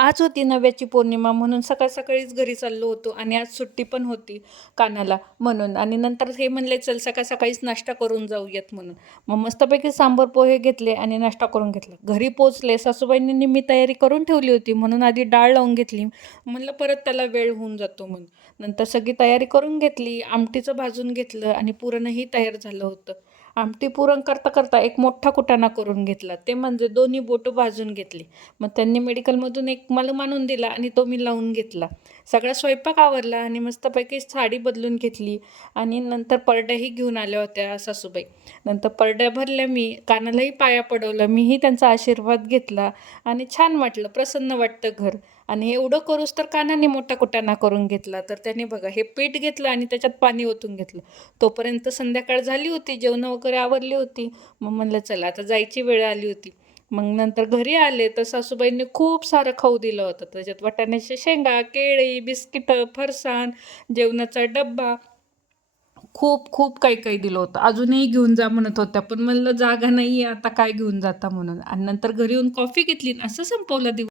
आज होती नव्याची पौर्णिमा म्हणून सकाळ-सकाळीच घरी चाललो होतो आणि आज सुट्टी पण होती कानाला म्हणून आणि नंतर हे म्हणले, "चल सकाळ-सकाळीच नाश्ता करून जाऊयात" म्हणून. मग मस्तपैकी सांबर पोहे घेतले आणि नाश्ता करून घेतला. घरी पोहोचले, सासूबाईंनी मी तयारी करून ठेवली होती म्हणून आधी डाळ लावून घेतली. म्हणलं परत त्याला वेळ होऊन जातो म्हणून. नंतर सगळी तयारी करून घेतली, आमटीचं भाजून घेतलं आणि पुरणही तयार झालं होतं. आमटी पुरण करता-करता एक मोठा कुटाणा करून घेतला. ते म्हणजे दोन्ही बोटं भाजून घेतली. मग त्यांनी मेडिकलमधून एक मलम आणून दिला आणि तो मी लावून घेतला. सगळा स्वयंपाक आवरला आणि मस्तपैकी साडी बदलून घेतली आणि नंतर परड्याही घेऊन आल्या होत्या सासूबाई. नंतर परड्या भरल्या मी, कानालाही पाया पडवलं. मीही त्यांचा आशीर्वाद घेतला आणि छान वाटलं, प्रसन्न वाटतं घर. आणि एवढं करूस तर कानाने मोठा कुटाणा करून घेतला. तर त्याने बघा हे पीठ घेतलं आणि त्याच्यात पाणी ओतून घेतलं. तोपर्यंत संध्याकाळ झाली होती, जेवणं वगैरे आवरली होती. मग म्हणलं चला आता जायची वेळ आली होती. मग नंतर घरी आले तर सासूबाईंनी खूप सारं खाऊ दिलं होतं. त्याच्यात वाटाण्याच्या शेंगा, केळी, बिस्किटं, फरसाण, जेवणाचा डब्बा खूप खूप काही काही दिलं होतं. अजूनही घेऊन जा म्हणत होत्या, पण म्हणलं जागा नाही आहे आता काय घेऊन जाता म्हणून. आणि नंतर घरी येऊन कॉफी घेतली आणि असं संपवला दिवस.